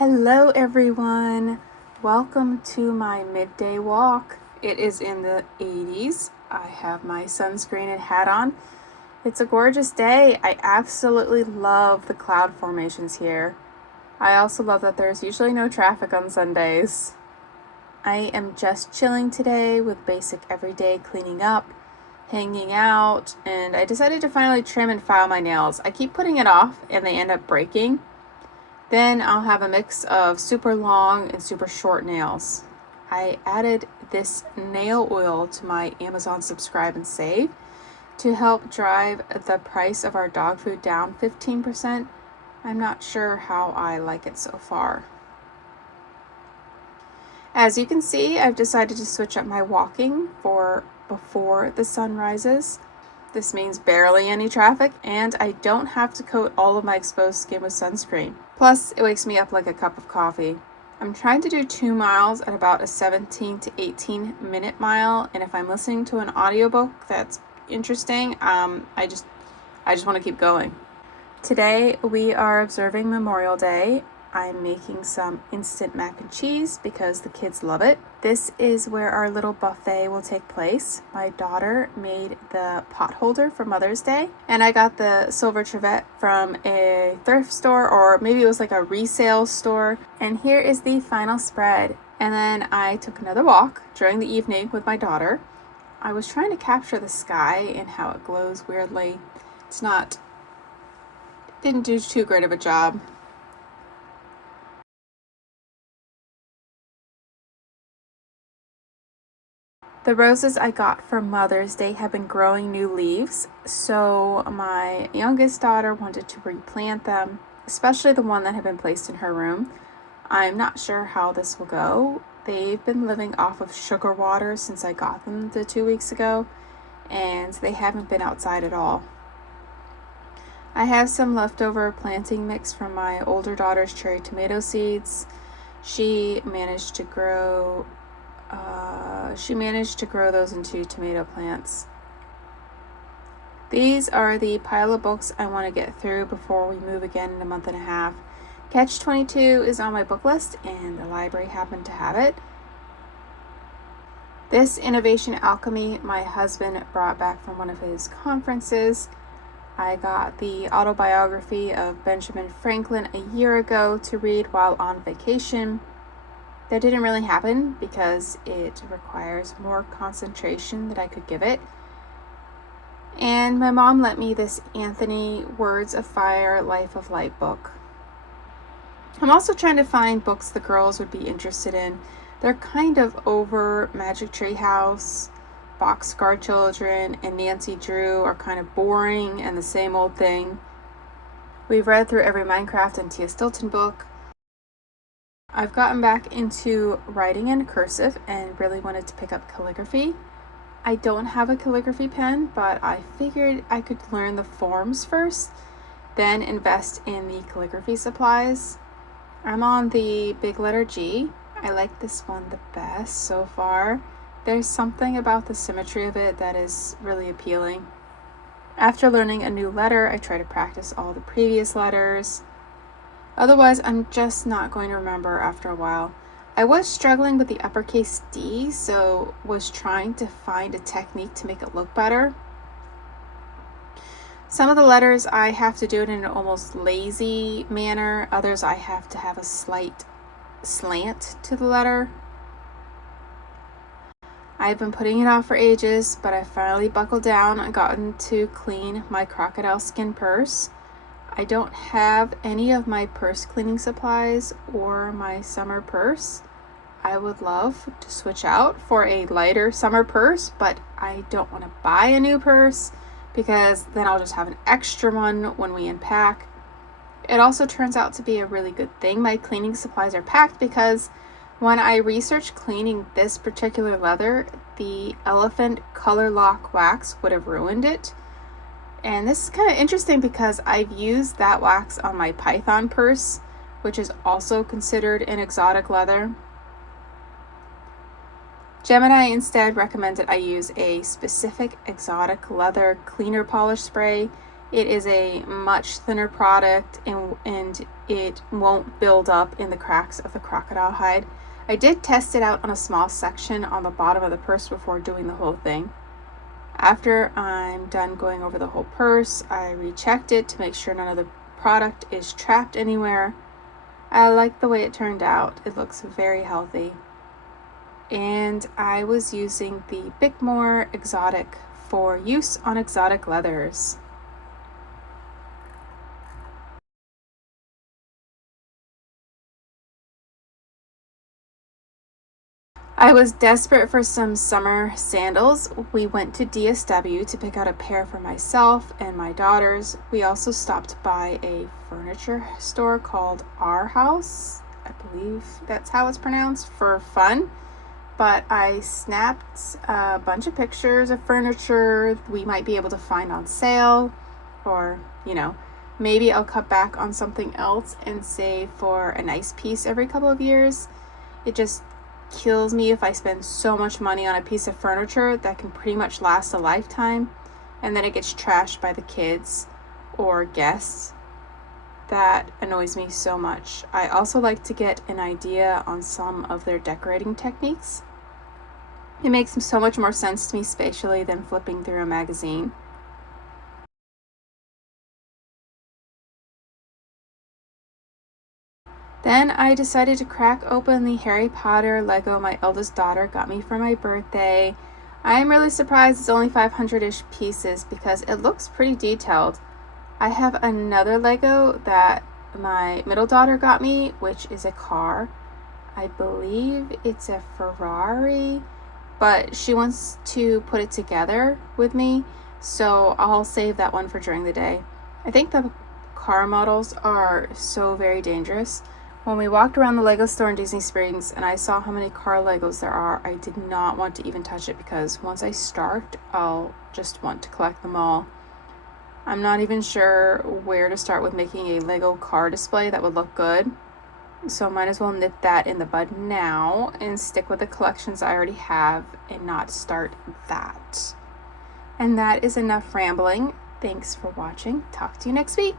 Hello everyone! Welcome to my midday walk. It is in the 80s. I have my sunscreen and hat on. It's a gorgeous day. I absolutely love the cloud formations here. I also love that there's usually no traffic on Sundays. I am just chilling today with basic everyday cleaning up, hanging out, and I decided to finally trim and file my nails. I keep putting it off and they end up breaking. Then I'll have a mix of super long and super short nails. I added this nail oil to my Amazon Subscribe and Save to help drive the price of our dog food down 15%. I'm not sure how I like it so far. As you can see, I've decided to switch up my walking for before the sun rises. This means barely any traffic, and I don't have to coat all of my exposed skin with sunscreen. Plus, it wakes me up like a cup of coffee. I'm trying to do 2 miles at about a 17 to 18 minute mile, and if I'm listening to an audiobook that's interesting, I just want to keep going. Today we are observing Memorial Day. I'm making some instant mac and cheese because the kids love it. This is where our little buffet will take place. My daughter made the pot holder for Mother's Day, and I got the silver trivet from a thrift store, or maybe it was like a resale store. And here is the final spread. And then I took another walk during the evening with my daughter. I was trying to capture the sky and how it glows weirdly. Didn't do too great of a job. The roses I got for Mother's Day have been growing new leaves, so my youngest daughter wanted to replant them, especially the one that had been placed in her room. I'm not sure how this will go. They've been living off of sugar water since I got them 2 weeks ago, and they haven't been outside at all. I have some leftover planting mix from my older daughter's cherry tomato seeds. She managed to grow those into tomato plants. These are the pile of books I want to get through before we move again in a month and a half. Catch 22 is on my book list, and the library happened to have it. This Innovation Alchemy my husband brought back from one of his conferences. I got the autobiography of Benjamin Franklin a year ago to read while on vacation. That didn't really happen because it requires more concentration than I could give it. And my mom lent me this Anthony Words of Fire, Life of Light book. I'm also trying to find books the girls would be interested in. They're kind of over Magic Tree House, Boxcar Children, and Nancy Drew are kind of boring and the same old thing. We've read through every Minecraft and Tia Stilton book. I've gotten back into writing in cursive and really wanted to pick up calligraphy. I don't have a calligraphy pen, but I figured I could learn the forms first, then invest in the calligraphy supplies. I'm on the big letter G. I like this one the best so far. There's something about the symmetry of it that is really appealing. After learning a new letter, I try to practice all the previous letters. Otherwise, I'm just not going to remember after a while. I was struggling with the uppercase D, so was trying to find a technique to make it look better. Some of the letters I have to do it in an almost lazy manner. Others I have to have a slight slant to the letter. I've been putting it off for ages, but I finally buckled down and gotten to clean my crocodile skin purse. I don't have any of my purse cleaning supplies or my summer purse. I would love to switch out for a lighter summer purse, but I don't want to buy a new purse because then I'll just have an extra one when we unpack. It also turns out to be a really good thing my cleaning supplies are packed, because when I researched cleaning this particular leather, the elephant color lock wax would have ruined it. And this is kind of interesting because I've used that wax on my python purse, which is also considered an exotic leather. Gemini instead recommended I use a specific exotic leather cleaner polish spray, It is a much thinner product, and it won't build up in the cracks of the crocodile hide. I did test it out on a small section on the bottom of the purse before doing the whole thing. After I'm done going over the whole purse, I rechecked it to make sure none of the product is trapped anywhere. I like the way it turned out. It looks very healthy. And I was using the Bickmore Exotic for use on exotic leathers. I was desperate for some summer sandals. We went to DSW to pick out a pair for myself and my daughters. We also stopped by a furniture store called Our House. I believe that's how it's pronounced, for fun. But I snapped a bunch of pictures of furniture we might be able to find on sale, or, maybe I'll cut back on something else and save for a nice piece every couple of years. It just kills me if I spend so much money on a piece of furniture that can pretty much last a lifetime and then it gets trashed by the kids or guests. That annoys me so much. I also like to get an idea on some of their decorating techniques. It makes so much more sense to me spatially than flipping through a magazine. Then I decided to crack open the Harry Potter Lego my eldest daughter got me for my birthday. I'm really surprised it's only 500-ish pieces because it looks pretty detailed. I have another Lego that my middle daughter got me, which is a car. I believe it's a Ferrari, but she wants to put it together with me, so I'll save that one for during the day. I think the car models are so very dangerous. When we walked around the Lego store in Disney Springs and I saw how many car Legos there are, I did not want to even touch it because once I start, I'll just want to collect them all. I'm not even sure where to start with making a Lego car display that would look good. So might as well nip that in the bud now and stick with the collections I already have and not start that. And that is enough rambling. Thanks for watching. Talk to you next week.